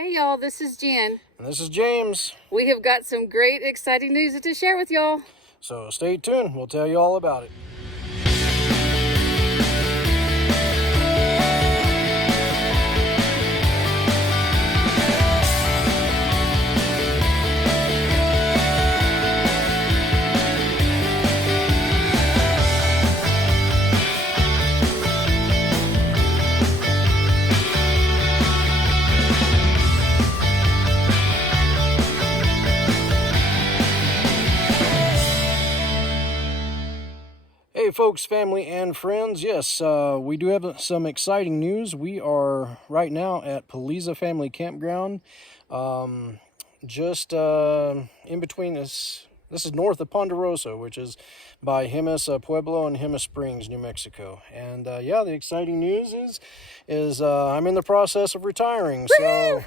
Hey y'all, this is Jen. And this is James. We have got some great, exciting news to share with y'all. So stay tuned. We'll tell you all about it. Hey folks, family and friends, yes, we do have some exciting news. We are right now at Paliza Family Campground, just in between this is north of Ponderosa, which is by Jemez Pueblo and Jemez Springs, New Mexico. And yeah, the exciting news is I'm in the process of retiring, so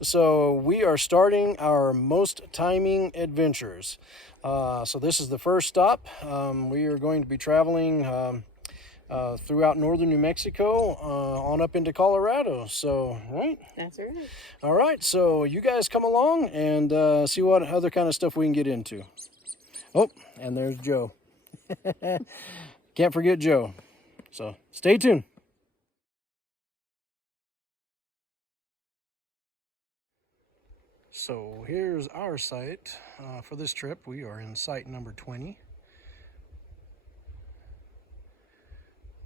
so we are starting our most timing adventures. So this is the first stop. We are going to be traveling throughout northern New Mexico on up into Colorado. So, right? That's right. All right, so you guys come along and see what other kind of stuff we can get into. Oh, and there's Joe. Can't forget Joe. So stay tuned. So here's our site for this trip. We are in site number 20.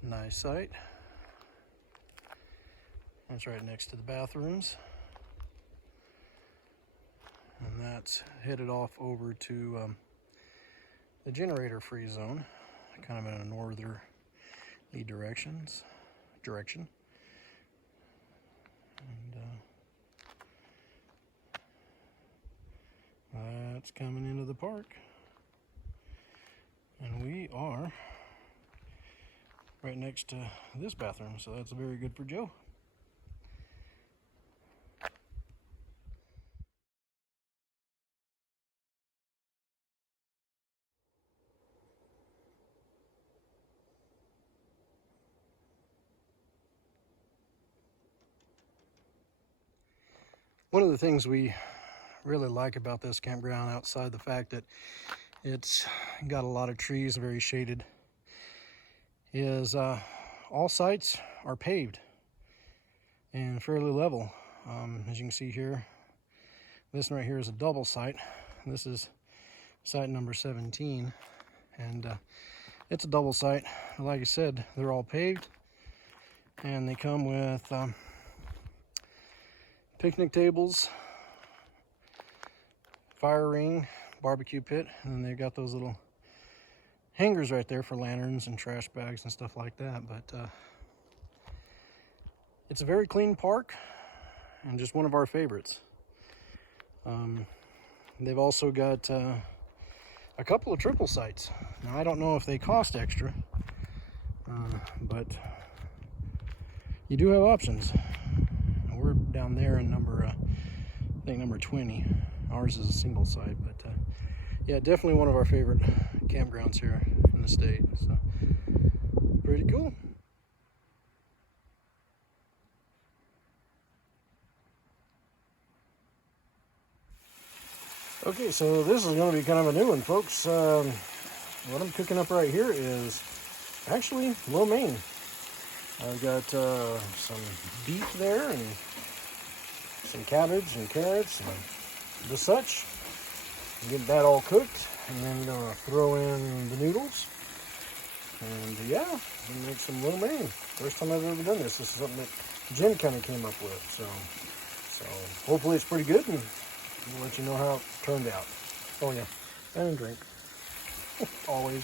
Nice site. That's right next to the bathrooms. And that's headed off over to the generator free zone, kind of in a northerly direction. And that's coming into the park. And we are right next to this bathroom, so that's very good for Joe. One of the things we really like about this campground, outside the fact that it's got a lot of trees, very shaded, is all sites are paved and fairly level. As you can see here, this one right here is a double site. This is site number 17, and it's a double site. Like I said, they're all paved, and they come with picnic tables, fire ring, barbecue pit, and then they've got those little hangers right there for lanterns and trash bags and stuff like that. But it's a very clean park and just one of our favorites. They've also got a couple of triple sites. Now I don't know if they cost extra, but you do have options. We're down there in I think number 20. Ours is a single site, but yeah, definitely one of our favorite campgrounds here in the state. So pretty cool. Okay, so this is going to be kind of a new one, folks. What I'm cooking up right here is actually lo mein. I've got some beef there and some cabbage and carrots and the such. Get that all cooked, and then gonna throw in the noodles. And yeah, and make some lo mein. First time I've ever done this. This is something that Jen kind of came up with. So hopefully it's pretty good, and we'll let you know how it turned out. Oh yeah, and a drink. Always.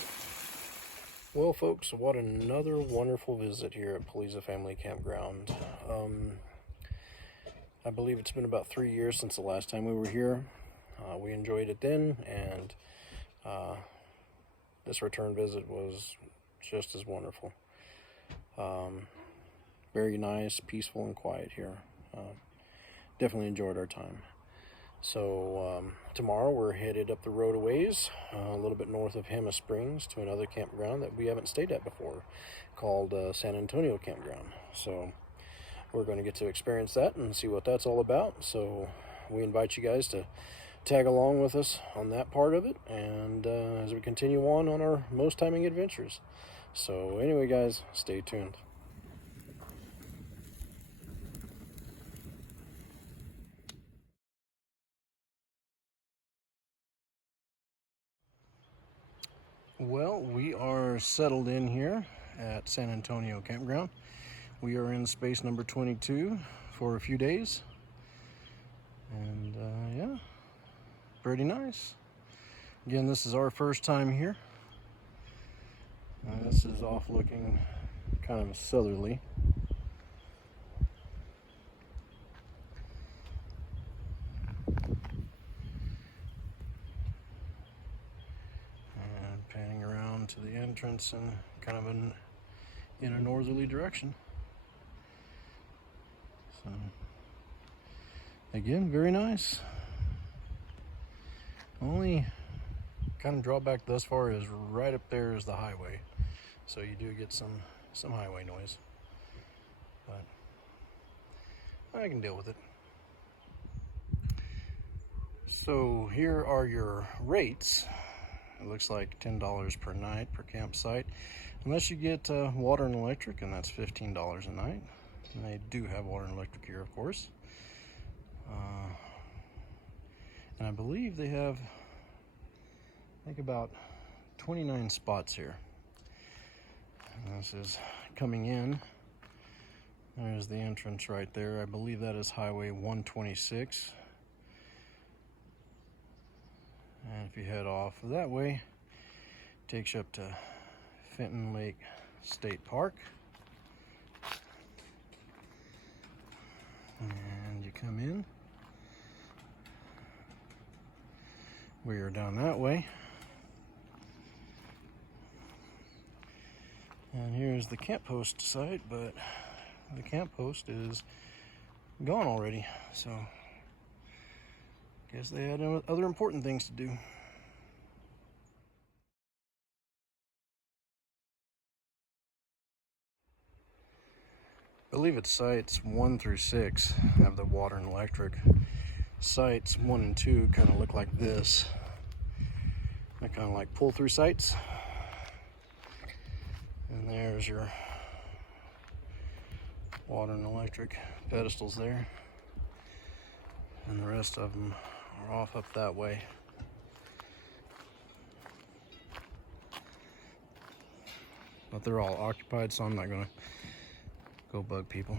Well, folks, what another wonderful visit here at Paliza Family Campground. I believe it's been about 3 years since the last time we were here. We enjoyed it then, and this return visit was just as wonderful. Very nice, peaceful, and quiet here. Definitely enjoyed our time. So tomorrow we're headed up the road a ways, a little bit north of Jemez Springs, to another campground that we haven't stayed at before, called San Antonio Campground. So we're going to get to experience that and see what that's all about. So we invite you guys to tag along with us on that part of it, and as we continue on our most timing adventures. So anyway, guys, stay tuned. Well, we are settled in here at San Antonio Campground. We are in space number 22 for a few days, and yeah, pretty nice. Again, this is our first time here. This is off looking kind of southerly. Panning around to the entrance and kind of in a northerly direction. So again, very nice. Only kind of drawback thus far is right up there is the highway, so you do get some highway noise, but I can deal with it. So here are your rates. It looks like $10 per night per campsite, unless you get water and electric, and that's $15 a night. And they do have water and electric here, of course. And I believe they have, I think, about 29 spots here. And this is coming in. There's the entrance right there. I believe that is Highway 126. And if you head off that way, it takes you up to Fenton Lake State Park. And you come in. We are down that way. And here's the camp post site, but the camp post is gone already, so guess they had other important things to do. I believe it's sites 1 through 6 have the water and electric. Sites 1 and 2 kind of look like this. They're kind of like pull-through sites. And there's your water and electric pedestals there. And the rest of them are off up that way. But they're all occupied, so I'm not gonna go bug people.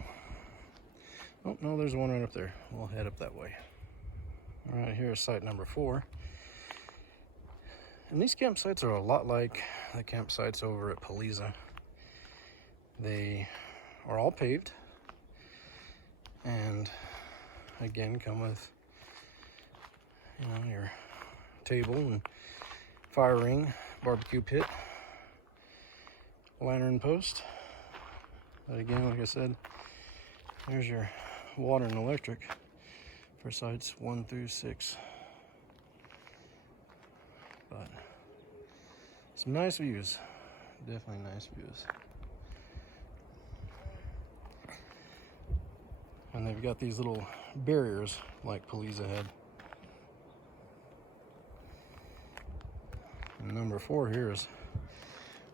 Oh, no, there's one right up there. We'll head up that way. All right, here's site number 4. And these campsites are a lot like the campsites over at Paliza. They are all paved, and again come with, you know, your table and fire ring, barbecue pit, lantern post. But again, like I said, there's your water and electric for sites 1 through 6. But some nice views, definitely nice views. And they've got these little barriers like Paliza had. And number 4 here is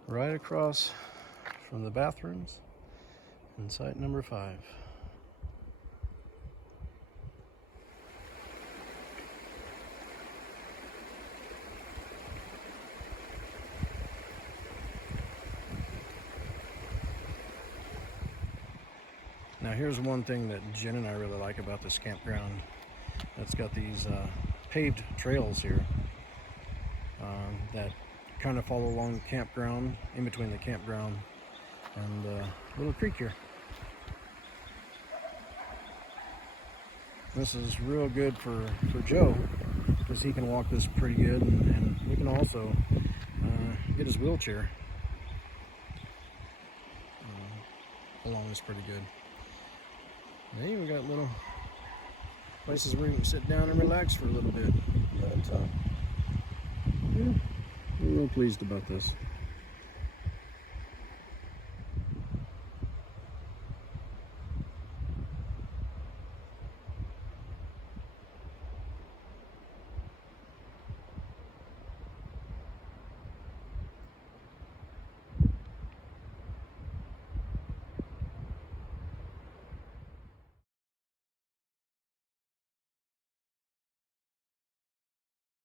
right across from the bathrooms in site number 5. Now here's one thing that Jen and I really like about this campground. It's got these paved trails here that kind of follow along the campground, in between the campground and the little creek here. This is real good for Joe, because he can walk this pretty good, and he can also get his wheelchair along this pretty good. They even got little places where you can sit down and relax for a little bit. But yeah, I'm real pleased about this.